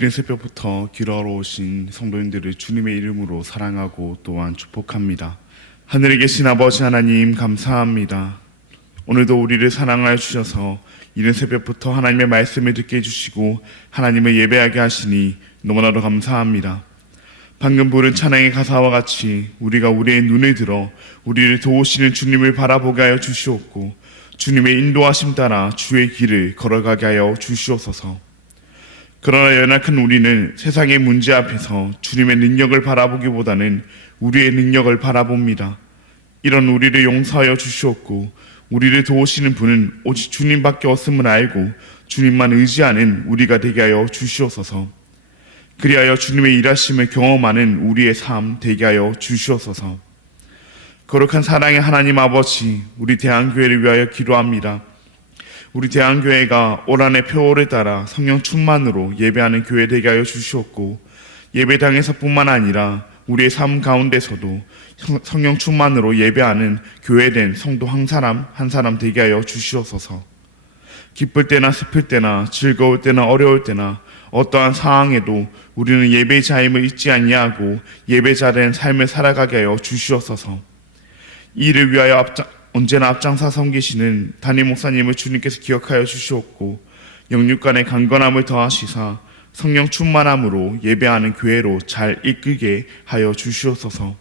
이른 새벽부터 기도하러 오신 성도님들을 주님의 이름으로 사랑하고 또한 축복합니다. 하늘에 계신 아버지 하나님 감사합니다. 오늘도 우리를 사랑하여 주셔서 이른 새벽부터 하나님의 말씀을 듣게 해주시고 하나님을 예배하게 하시니 너무나도 감사합니다. 방금 부른 찬양의 가사와 같이 우리가 우리의 눈을 들어 우리를 도우시는 주님을 바라보게 하여 주시옵고 주님의 인도하심 따라 주의 길을 걸어가게 하여 주시옵소서. 그러나 연약한 우리는 세상의 문제 앞에서 주님의 능력을 바라보기보다는 우리의 능력을 바라봅니다. 이런 우리를 용서하여 주시옵고 우리를 도우시는 분은 오직 주님밖에 없음을 알고 주님만 의지하는 우리가 되게 하여 주시옵소서. 그리하여 주님의 일하심을 경험하는 우리의 삶 되게 하여 주시옵소서. 거룩한 사랑의 하나님 아버지, 우리 대한교회를 위하여 기도합니다. 우리 대한교회가 올 한해 표어를 따라 성령 충만으로 예배하는 교회 되게 하여 주시옵고 예배당에서뿐만 아니라 우리의 삶 가운데서도 성령 충만으로 예배하는 교회된 성도 한 사람 되게 하여 주시옵소서. 기쁠 때나 슬플 때나 즐거울 때나 어려울 때나 어떠한 상황에도 우리는 예배자임을 잊지 아니하고 예배자된 삶을 살아가게 하여 주시옵소서. 이를 위하여 언제나 앞장서 섬기시는 담임 목사님을 주님께서 기억하여 주시옵고 영육간의 강건함을 더하시사 성령 충만함으로 예배하는 교회로 잘 이끌게 하여 주시옵소서.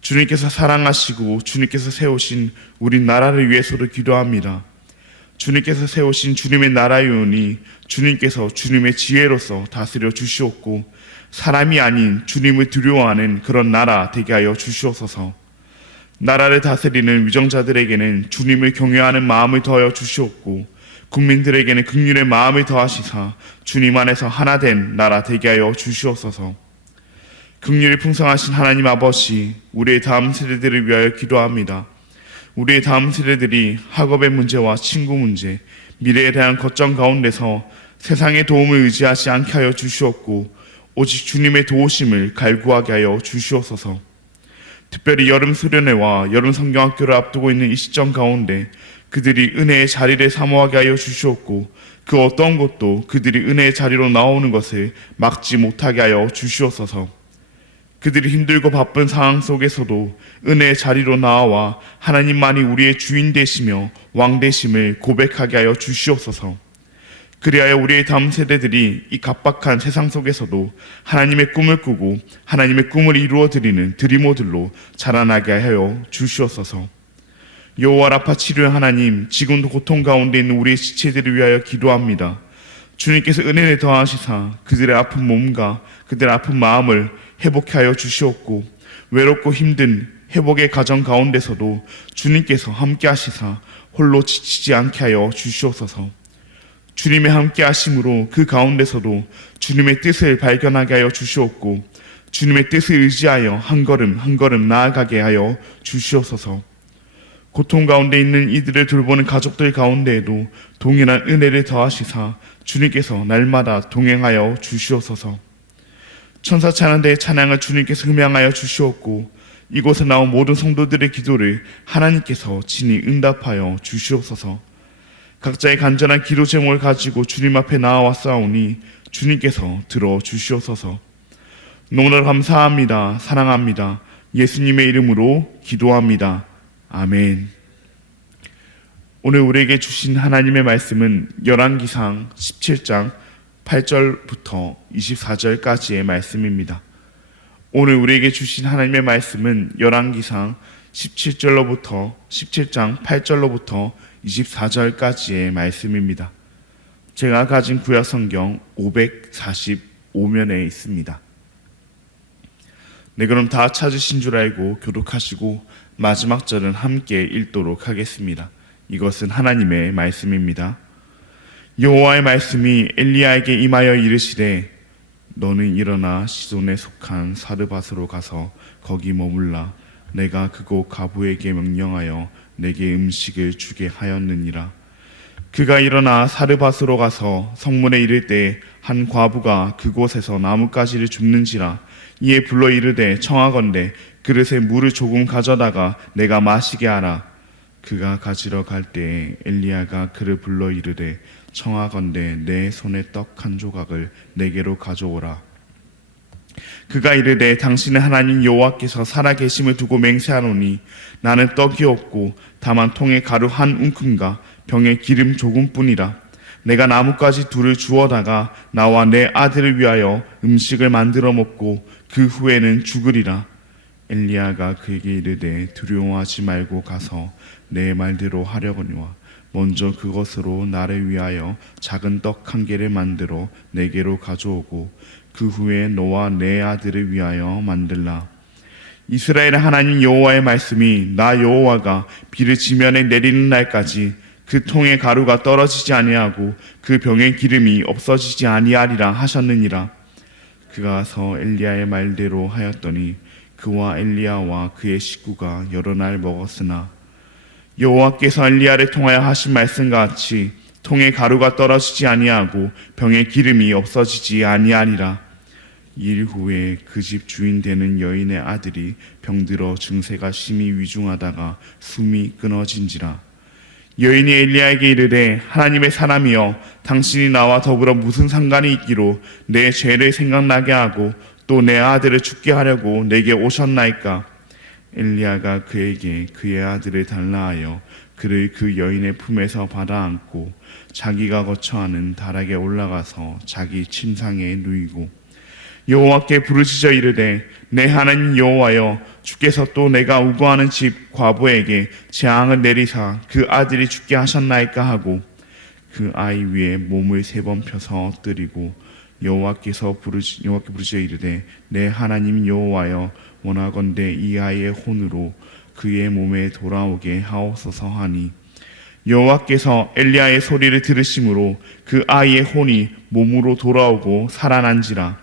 주님께서 사랑하시고 주님께서 세우신 우리 나라를 위해서도 기도합니다. 주님께서 세우신 주님의 나라이오니 주님께서 주님의 지혜로서 다스려 주시옵고 사람이 아닌 주님을 두려워하는 그런 나라 되게 하여 주시옵소서. 나라를 다스리는 위정자들에게는 주님을 경외하는 마음을 더하여 주시옵고 국민들에게는 긍휼의 마음을 더하시사 주님 안에서 하나 된 나라 되게 하여 주시옵소서. 긍휼이 풍성하신 하나님 아버지, 우리의 다음 세대들을 위하여 기도합니다. 우리의 다음 세대들이 학업의 문제와 친구 문제, 미래에 대한 걱정 가운데서 세상의 도움을 의지하지 않게 하여 주시옵고 오직 주님의 도우심을 갈구하게 하여 주시옵소서. 특별히 여름 수련회와 여름 성경학교를 앞두고 있는 이 시점 가운데 그들이 은혜의 자리를 사모하게 하여 주시옵고 그 어떤 것도 그들이 은혜의 자리로 나오는 것을 막지 못하게 하여 주시옵소서. 그들이 힘들고 바쁜 상황 속에서도 은혜의 자리로 나와 하나님만이 우리의 주인 되시며 왕 되심을 고백하게 하여 주시옵소서. 그리하여 우리의 다음 세대들이 이 각박한 세상 속에서도 하나님의 꿈을 꾸고 하나님의 꿈을 이루어드리는 드리모들로 자라나게 하여 주시옵소서. 여호와 라파 치료의 하나님, 지금도 고통 가운데 있는 우리의 지체들을 위하여 기도합니다. 주님께서 은혜를 더하시사 그들의 아픈 몸과 그들의 아픈 마음을 회복케 하여 주시옵고 외롭고 힘든 회복의 과정 가운데서도 주님께서 함께 하시사 홀로 지치지 않게 하여 주시옵소서. 주님의 함께 하심으로 그 가운데서도 주님의 뜻을 발견하게 하여 주시옵고 주님의 뜻을 의지하여 한 걸음 한 걸음 나아가게 하여 주시옵소서. 고통 가운데 있는 이들을 돌보는 가족들 가운데에도 동일한 은혜를 더하시사 주님께서 날마다 동행하여 주시옵소서. 천사 찬양대의 찬양을 주님께서 흠양하여 주시옵고 이곳에 나온 모든 성도들의 기도를 하나님께서 친히 응답하여 주시옵소서. 각자의 간절한 기도 제목을 가지고 주님 앞에 나아왔사오니 주님께서 들어주시옵소서. 너무나 감사합니다. 사랑합니다. 예수님의 이름으로 기도합니다. 아멘. 오늘 우리에게 주신 하나님의 말씀은 열왕기상 17장 8절부터 24절까지의 말씀입니다. 오늘 우리에게 주신 하나님의 말씀은 열왕기상 17장 8절로부터 24절까지의 말씀입니다. 제가 가진 구약성경 545면에 있습니다. 네, 그럼 다 찾으신 줄 알고 교독하시고 마지막 절은 함께 읽도록 하겠습니다. 이것은 하나님의 말씀입니다. 여호와의 말씀이 엘리야에게 임하여 이르시되 너는 일어나 시돈에 속한 사르밧으로 가서 거기 머물라. 내가 그곳 가부에게 명령하여 내게 음식을 주게 하였느니라. 그가 일어나 사르밧으로 가서 성문에 이를 때 한 과부가 그곳에서 나뭇가지를 줍는지라. 이에 불러 이르되 청하건대 그릇에 물을 조금 가져다가 내가 마시게 하라. 그가 가지러 갈 때에 엘리야가 그를 불러 이르되 청하건대 내 손에 떡 한 조각을 내게로 가져오라. 그가 이르되 당신의 하나님 여호와께서 살아계심을 두고 맹세하노니 나는 떡이 없고 다만 통에 가루 한 움큼과 병에 기름 조금뿐이라. 내가 나뭇가지 둘을 주워다가 나와 내 아들을 위하여 음식을 만들어 먹고 그 후에는 죽으리라. 엘리야가 그에게 이르되 두려워하지 말고 가서 내 말대로 하려거니와 먼저 그것으로 나를 위하여 작은 떡 한 개를 만들어 내게로 가져오고 그 후에 너와 내 아들을 위하여 만들라. 이스라엘의 하나님 여호와의 말씀이 나 여호와가 비를 지면에 내리는 날까지 그 통의 가루가 떨어지지 아니하고 그 병의 기름이 없어지지 아니하리라 하셨느니라. 그가 가서 엘리야의 말대로 하였더니 그와 엘리야와 그의 식구가 여러 날 먹었으나 여호와께서 엘리야를 통하여 하신 말씀과 같이 통의 가루가 떨어지지 아니하고 병의 기름이 없어지지 아니하리라. 일 후에 그 집 주인 되는 여인의 아들이 병들어 증세가 심히 위중하다가 숨이 끊어진지라. 여인이 엘리야에게 이르되 하나님의 사람이여 당신이 나와 더불어 무슨 상관이 있기로 내 죄를 생각나게 하고 또 내 아들을 죽게 하려고 내게 오셨나이까. 엘리야가 그에게 그의 아들을 달라 하여 그를 그 여인의 품에서 받아 안고 자기가 거처하는 다락에 올라가서 자기 침상에 누이고 여호와께 부르짖어 이르되 내 하나님 여호와여 주께서 또 내가 우거하는 집 과부에게 재앙을 내리사 그 아들이 죽게 하셨나이까 하고 그 아이 위에 몸을 3번 펴서 엎드리고 여호와께 부르짖어 이르되 내 하나님 여호와여 원하건대 이 아이의 혼으로 그의 몸에 돌아오게 하옵소서 하니 여호와께서 엘리야의 소리를 들으심으로 그 아이의 혼이 몸으로 돌아오고 살아난지라.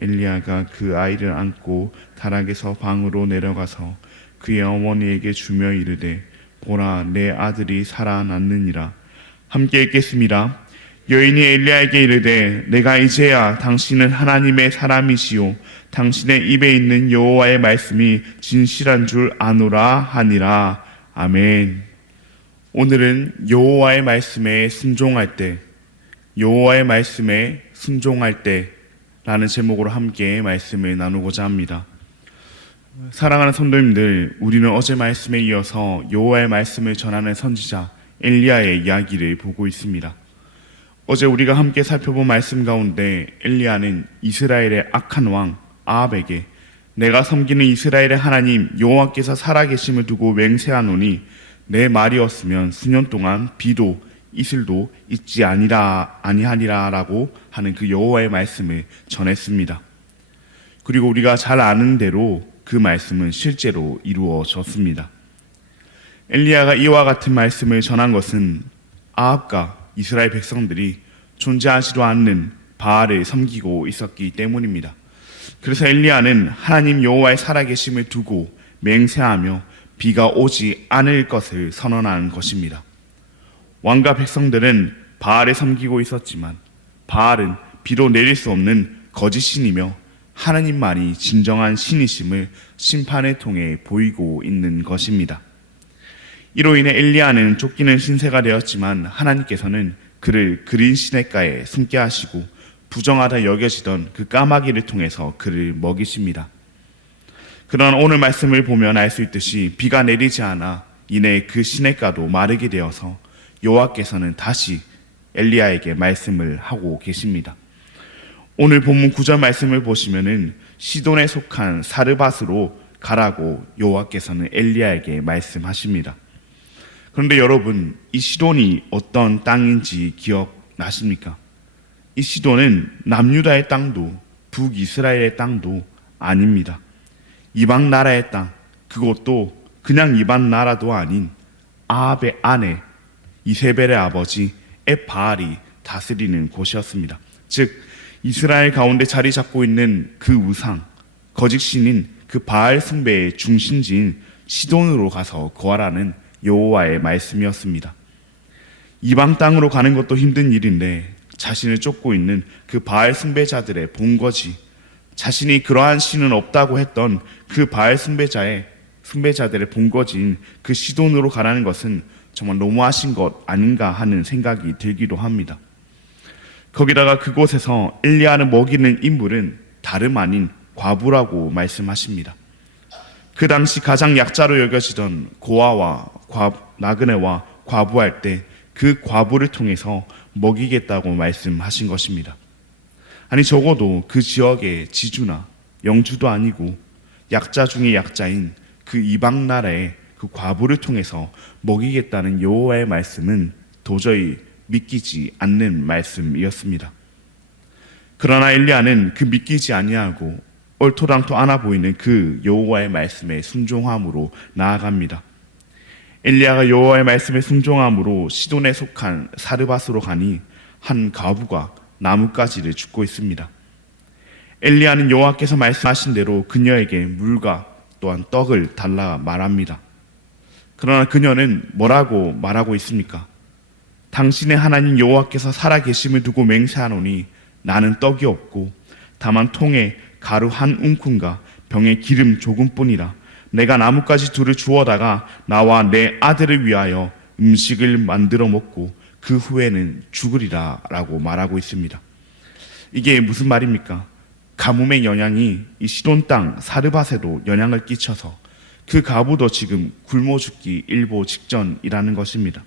엘리야가 그 아이를 안고 다락에서 방으로 내려가서 그의 어머니에게 주며 이르되 보라 내 아들이 살아났느니라. 함께 읽겠습니다. 여인이 엘리야에게 이르되 내가 이제야 당신은 하나님의 사람이시요 당신의 입에 있는 여호와의 말씀이 진실한 줄 아노라 하니라. 아멘. 오늘은 여호와의 말씀에 순종할 때, 여호와의 말씀에 순종할 때라는 제목으로 함께 말씀을 나누고자 합니다. 사랑하는 성도님들, 우리는 어제 말씀에 이어서 여호와의 말씀을 전하는 선지자 엘리야의 이야기를 보고 있습니다. 어제 우리가 함께 살펴본 말씀 가운데 엘리야는 이스라엘의 악한 왕 아합에게 내가 섬기는 이스라엘의 하나님 여호와께서 살아계심을 두고 맹세하노니 내 말이었으면 수년 동안 비도 이슬도 있지 아니하리라 라고 하는 그 여호와의 말씀을 전했습니다. 그리고 우리가 잘 아는 대로 그 말씀은 실제로 이루어졌습니다. 엘리야가 이와 같은 말씀을 전한 것은 아합과 이스라엘 백성들이 존재하지도 않는 바알을 섬기고 있었기 때문입니다. 그래서 엘리야는 하나님 여호와의 살아계심을 두고 맹세하며 비가 오지 않을 것을 선언하는 것입니다. 왕과 백성들은 바알을 섬기고 있었지만 바알은 비로 내릴 수 없는 거짓 신이며 하나님만이 진정한 신이심을 심판을 통해 보이고 있는 것입니다. 이로 인해 엘리야는 쫓기는 신세가 되었지만 하나님께서는 그를 그린 시냇가에 숨게 하시고 부정하다 여겨지던 그 까마귀를 통해서 그를 먹이십니다. 그러나 오늘 말씀을 보면 알 수 있듯이 비가 내리지 않아 이내 그 시냇가도 마르게 되어서 여호와께서는 다시 엘리야에게 말씀을 하고 계십니다. 오늘 본문 9절 말씀을 보시면은 시돈에 속한 사르밧으로 가라고 여호와께서는 엘리야에게 말씀하십니다. 그런데 여러분, 이 시돈이 어떤 땅인지 기억나십니까? 이 시돈은 남유다의 땅도 북이스라엘의 땅도 아닙니다. 이방 나라의 땅, 그것도 그냥 이방 나라도 아닌 아합의 아내 이세벨의 아버지 엣바알이 다스리는 곳이었습니다. 즉 이스라엘 가운데 자리 잡고 있는 그 우상, 거짓 신인 그 바알 숭배의 중심지인 시돈으로 가서 거하라는 여호와의 말씀이었습니다. 이방 땅으로 가는 것도 힘든 일인데 자신을 쫓고 있는 그 바알 숭배자들의 본거지, 자신이 그러한 신은 없다고 했던 그 바알 숭배자들의 본거지인 그 시돈으로 가라는 것은 정말 너무하신 것 아닌가 하는 생각이 들기도 합니다. 거기다가 그곳에서 엘리야를 먹이는 인물은 다름 아닌 과부라고 말씀하십니다. 그 당시 가장 약자로 여겨지던 고아와 나그네와 과부할 때 그 과부를 통해서 먹이겠다고 말씀하신 것입니다. 아니 적어도 그 지역의 지주나 영주도 아니고 약자 중에 약자인 그 이방 나라의 그 과부를 통해서 먹이겠다는 여호와의 말씀은 도저히 믿기지 않는 말씀이었습니다. 그러나 엘리야는 그 믿기지 아니하고 옳토당토 않아 보이는 그 여호와의 말씀에 순종함으로 나아갑니다. 엘리야가 여호와의 말씀에 순종함으로 시돈에 속한 사르밧으로 가니 한 과부가 나뭇가지를 줍고 있습니다. 엘리야는 여호와께서 말씀하신 대로 그녀에게 물과 또한 떡을 달라 말합니다. 그러나 그녀는 뭐라고 말하고 있습니까? 당신의 하나님 여호와께서 살아계심을 두고 맹세하노니 나는 떡이 없고 다만 통에 가루 한 움큼과 병에 기름 조금뿐이라. 내가 나뭇가지 둘을 주워다가 나와 내 아들을 위하여 음식을 만들어 먹고 그 후에는 죽으리라 라고 말하고 있습니다. 이게 무슨 말입니까? 가뭄의 영향이 이 시돈 땅 사르밧에도 영향을 끼쳐서 그 과부도 지금 굶어 죽기 일보 직전이라는 것입니다.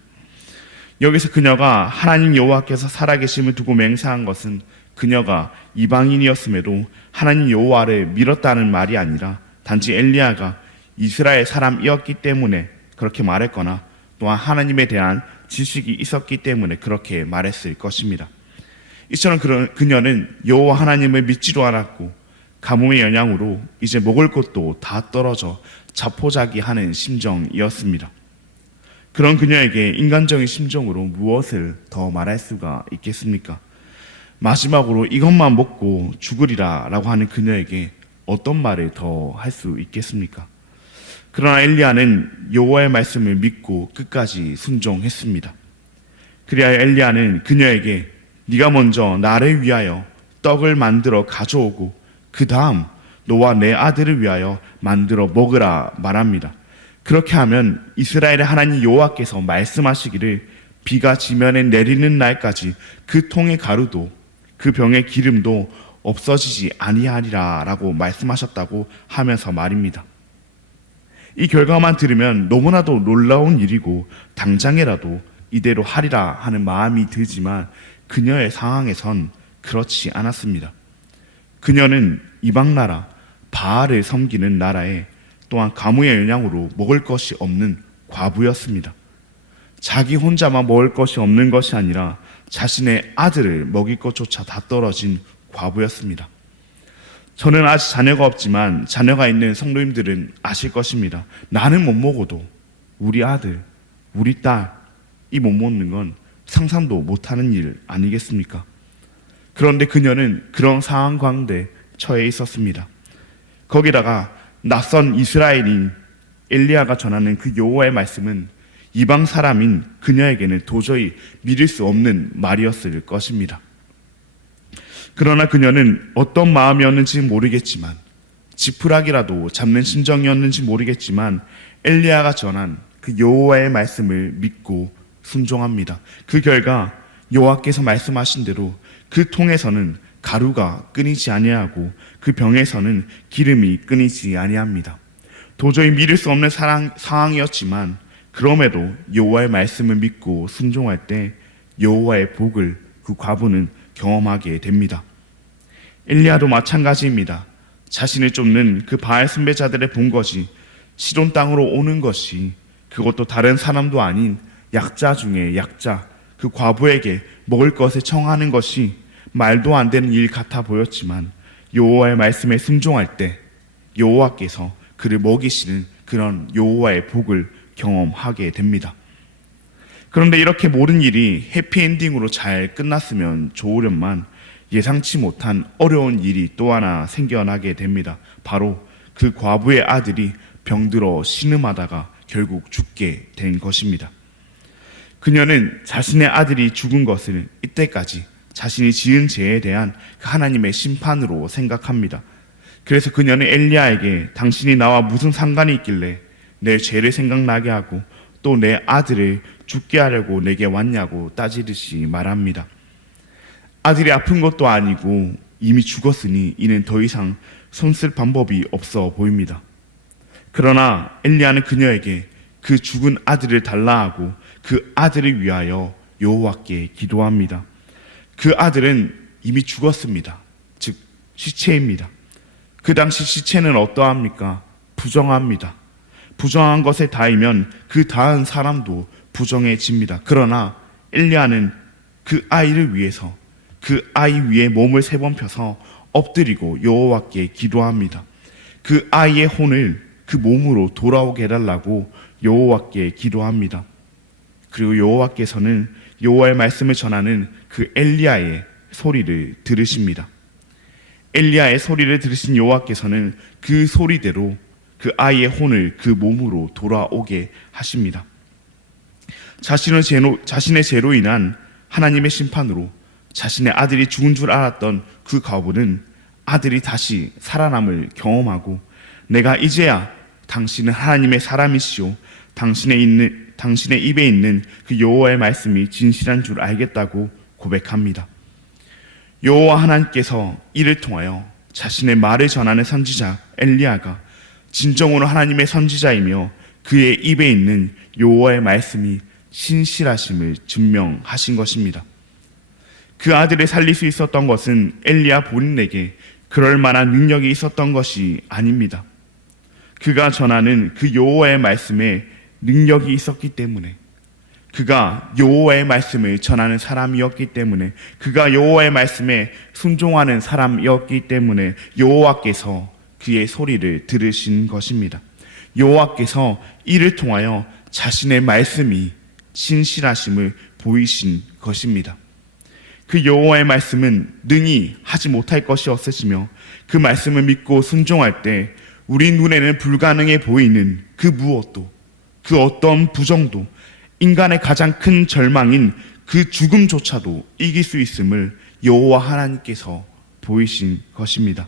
여기서 그녀가 하나님 여호와께서 살아계심을 두고 맹세한 것은 그녀가 이방인이었음에도 하나님 여호와를 믿었다는 말이 아니라 단지 엘리야가 이스라엘 사람이었기 때문에 그렇게 말했거나 또한 하나님에 대한 지식이 있었기 때문에 그렇게 말했을 것입니다. 이처럼 그녀는 여호와 하나님을 믿지도 않았고 가뭄의 영향으로 이제 먹을 것도 다 떨어져 자포자기하는 심정이었습니다. 그런 그녀에게 인간적인 심정으로 무엇을 더 말할 수가 있겠습니까? 마지막으로 이것만 먹고 죽으리라 라고 하는 그녀에게 어떤 말을 더 할 수 있겠습니까? 그러나 엘리야는 여호와의 말씀을 믿고 끝까지 순종했습니다. 그리하여 엘리야는 그녀에게 네가 먼저 나를 위하여 떡을 만들어 가져오고 그 다음 너와 내 아들을 위하여 만들어 먹으라 말합니다. 그렇게 하면 이스라엘의 하나님 여호와께서 말씀하시기를 비가 지면에 내리는 날까지 그 통의 가루도 그 병의 기름도 없어지지 아니하리라 라고 말씀하셨다고 하면서 말입니다. 이 결과만 들으면 너무나도 놀라운 일이고 당장이라도 이대로 하리라 하는 마음이 들지만 그녀의 상황에선 그렇지 않았습니다. 그녀는 이방나라 바알을 섬기는 나라에 또한 가뭄의 영향으로 먹을 것이 없는 과부였습니다. 자기 혼자만 먹을 것이 없는 것이 아니라 자신의 아들을 먹일 것조차 다 떨어진 과부였습니다. 저는 아직 자녀가 없지만 자녀가 있는 성도님들은 아실 것입니다. 나는 못 먹어도 우리 아들, 우리 딸이 못 먹는 건 상상도 못하는 일 아니겠습니까? 그런데 그녀는 그런 상황 가운데 처해 있었습니다. 거기다가 낯선 이스라엘인 엘리야가 전하는 그 여호와의 말씀은 이방 사람인 그녀에게는 도저히 믿을 수 없는 말이었을 것입니다. 그러나 그녀는 어떤 마음이었는지 모르겠지만 지푸라기라도 잡는 심정이었는지 모르겠지만 엘리야가 전한 그 여호와의 말씀을 믿고 순종합니다. 그 결과 여호와께서 말씀하신 대로 그 통에서는 가루가 끊이지 아니하고 그 병에서는 기름이 끊이지 아니합니다. 도저히 믿을 수 없는 상황이었지만 그럼에도 여호와의 말씀을 믿고 순종할 때 여호와의 복을 그 과부는 경험하게 됩니다. 엘리야도 마찬가지입니다. 자신을 쫓는 그 바알 숭배자들의 본것이 시돈 땅으로 오는 것이 그것도 다른 사람도 아닌 약자 중에 약자 그 과부에게 먹을 것을 청하는 것이 말도 안 되는 일 같아 보였지만 여호와의 말씀에 순종할 때 여호와께서 그를 먹이시는 그런 여호와의 복을 경험하게 됩니다. 그런데 이렇게 모든 일이 해피엔딩으로 잘 끝났으면 좋으련만 예상치 못한 어려운 일이 또 하나 생겨나게 됩니다. 바로 그 과부의 아들이 병들어 신음하다가 결국 죽게 된 것입니다. 그녀는 자신의 아들이 죽은 것을 이때까지 자신이 지은 죄에 대한 그 하나님의 심판으로 생각합니다. 그래서 그녀는 엘리야에게 당신이 나와 무슨 상관이 있길래 내 죄를 생각나게 하고 또 내 아들을 죽게 하려고 내게 왔냐고 따지듯이 말합니다. 아들이 아픈 것도 아니고 이미 죽었으니 이는 더 이상 손쓸 방법이 없어 보입니다. 그러나 엘리야는 그녀에게 그 죽은 아들을 달라 하고 그 아들을 위하여 여호와께 기도합니다. 그 아들은 이미 죽었습니다. 즉 시체입니다. 그 당시 시체는 어떠합니까? 부정합니다. 부정한 것에 닿으면 그 닿은 사람도 부정해집니다. 그러나 엘리야는 그 아이를 위해서 그 아이 위에 몸을 3번 펴서 엎드리고 여호와께 기도합니다. 그 아이의 혼을 그 몸으로 돌아오게 해달라고 여호와께 기도합니다. 그리고 여호와께서는 여호와의 말씀을 전하는 그 엘리야의 소리를 들으십니다. 엘리야의 소리를 들으신 여호와께서는 그 소리대로 그 아이의 혼을 그 몸으로 돌아오게 하십니다. 자신의 죄로 인한 하나님의 심판으로 자신의 아들이 죽은 줄 알았던 그 과부는 아들이 다시 살아남을 경험하고 내가 이제야 당신은 하나님의 사람이시오 당신의 입에 있는 그 여호와의 말씀이 진실한 줄 알겠다고 고백합니다. 여호와 하나님께서 이를 통하여 자신의 말을 전하는 선지자 엘리야가 진정으로 하나님의 선지자이며 그의 입에 있는 여호와의 말씀이 신실하심을 증명하신 것입니다. 그 아들을 살릴 수 있었던 것은 엘리야 본인에게 그럴 만한 능력이 있었던 것이 아닙니다. 그가 전하는 그 여호와의 말씀에 능력이 있었기 때문에, 그가 여호와의 말씀을 전하는 사람이었기 때문에, 그가 여호와의 말씀에 순종하는 사람이었기 때문에 여호와께서 그의 소리를 들으신 것입니다. 여호와께서 이를 통하여 자신의 말씀이 신실하심을 보이신 것입니다. 그 여호와의 말씀은 능히 하지 못할 것이 없으시며 그 말씀을 믿고 순종할 때 우리 눈에는 불가능해 보이는 그 무엇도, 그 어떤 부정도, 인간의 가장 큰 절망인 그 죽음조차도 이길 수 있음을 여호와 하나님께서 보이신 것입니다.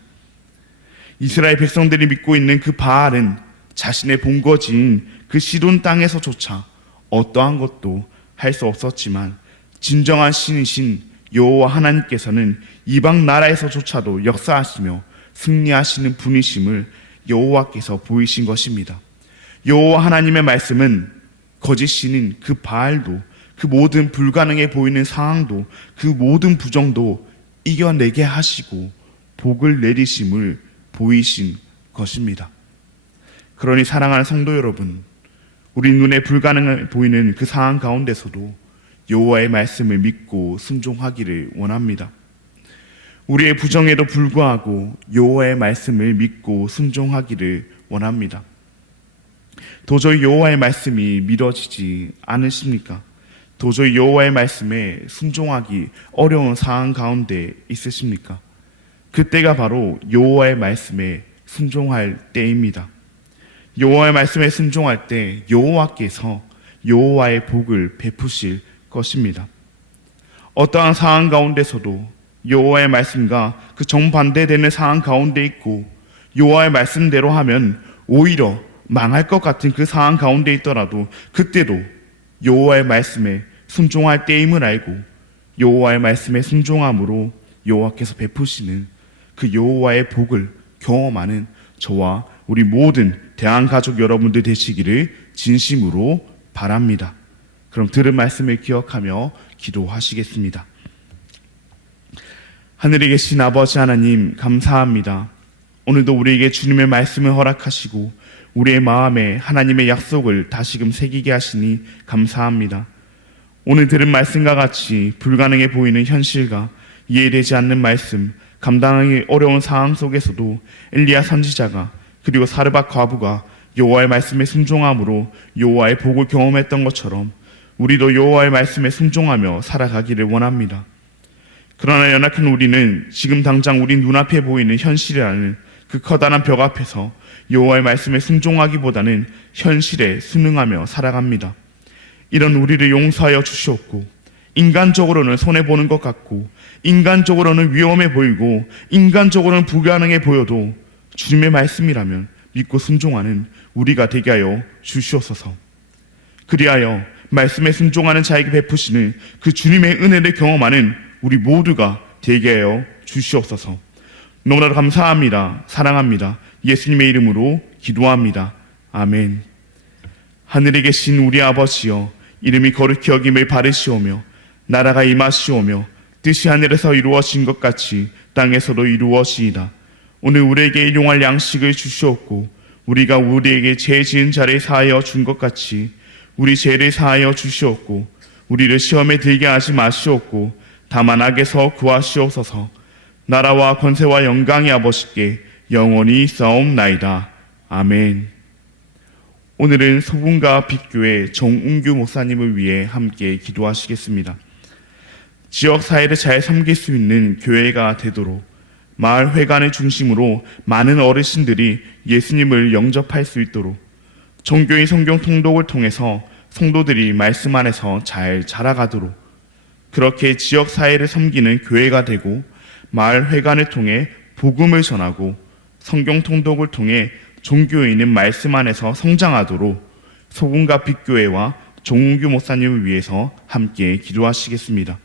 이스라엘 백성들이 믿고 있는 그 바알은 자신의 본거지인 그 시돈 땅에서조차 어떠한 것도 할 수 없었지만 진정한 신이신 여호와 하나님께서는 이방 나라에서조차도 역사하시며 승리하시는 분이심을 여호와께서 보이신 것입니다. 여호와 하나님의 말씀은 거짓 신인 그 바알도, 그 모든 불가능해 보이는 상황도, 그 모든 부정도 이겨내게 하시고 복을 내리심을 보이신 것입니다. 그러니 사랑하는 성도 여러분, 우리 눈에 불가능해 보이는 그 상황 가운데서도 여호와의 말씀을 믿고 순종하기를 원합니다. 우리의 부정에도 불구하고 여호와의 말씀을 믿고 순종하기를 원합니다. 도저히 여호와의 말씀이 믿어지지 않으십니까? 도저히 여호와의 말씀에 순종하기 어려운 상황 가운데 있으십니까? 그때가 바로 여호와의 말씀에 순종할 때입니다. 여호와의 말씀에 순종할 때 여호와께서 여호와의 복을 베푸실 것입니다. 어떠한 상황 가운데서도 여호와의 말씀과 그 정반대되는 상황 가운데 있고 여호와의 말씀대로 하면 오히려 망할 것 같은 그 상황 가운데 있더라도 그때도 여호와의 말씀에 순종할 때임을 알고 여호와의 말씀에 순종함으로 여호와께서 베푸시는 그 여호와의 복을 경험하는 저와 우리 모든 대한가족 여러분들 되시기를 진심으로 바랍니다. 그럼 들은 말씀을 기억하며 기도하시겠습니다. 하늘에 계신 아버지 하나님, 감사합니다. 오늘도 우리에게 주님의 말씀을 허락하시고 우리의 마음에 하나님의 약속을 다시금 새기게 하시니 감사합니다. 오늘 들은 말씀과 같이 불가능해 보이는 현실과 이해되지 않는 말씀, 감당하기 어려운 상황 속에서도 엘리야 선지자가 그리고 사르밧 과부가 여호와의 말씀에 순종함으로 여호와의 복을 경험했던 것처럼 우리도 여호와의 말씀에 순종하며 살아가기를 원합니다. 그러나 연약한 우리는 지금 당장 우리 눈앞에 보이는 현실이라는 그 커다란 벽 앞에서 여호와의 말씀에 순종하기보다는 현실에 순응하며 살아갑니다. 이런 우리를 용서하여 주시옵고, 인간적으로는 손해보는 것 같고 인간적으로는 위험해 보이고 인간적으로는 불가능해 보여도 주님의 말씀이라면 믿고 순종하는 우리가 되게 하여 주시옵소서. 그리하여 말씀에 순종하는 자에게 베푸시는 그 주님의 은혜를 경험하는 우리 모두가 되게 하여 주시옵소서. 너무나도 감사합니다. 사랑합니다. 예수님의 이름으로 기도합니다. 아멘. 하늘에 계신 우리 아버지여, 이름이 거룩히 여김을 바르시오며 나라가 임하시오며 뜻이 하늘에서 이루어진 것 같이 땅에서도 이루어지이다. 오늘 우리에게 일용할 양식을 주시옵고 우리가 우리에게 죄 지은 자를 사하여 준 것 같이 우리 죄를 사하여 주시옵고 우리를 시험에 들게 하지 마시옵고 다만 악에서 구하시옵소서. 나라와 권세와 영광이 아버지께 영원히 싸움나이다. 아멘. 오늘은 소분과 빛교회 정운규 목사님을 위해 함께 기도하시겠습니다. 지역 사회를 잘 섬길 수 있는 교회가 되도록 마을 회관을 중심으로 많은 어르신들이 예수님을 영접할 수 있도록 종교인 성경 통독을 통해서 성도들이 말씀 안에서 잘 자라가도록 그렇게 지역 사회를 섬기는 교회가 되고 마을 회관을 통해 복음을 전하고 성경 통독을 통해 종교인은 말씀 안에서 성장하도록 소금과 빛교회와 정운규 목사님을 위해서 함께 기도하시겠습니다.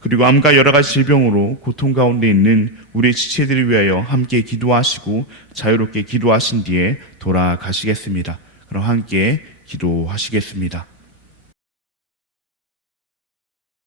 그리고 암과 여러 가지 질병으로 고통 가운데 있는 우리 지체들을 위하여 함께 기도하시고 자유롭게 기도하신 뒤에 돌아가시겠습니다. 그럼 함께 기도하시겠습니다.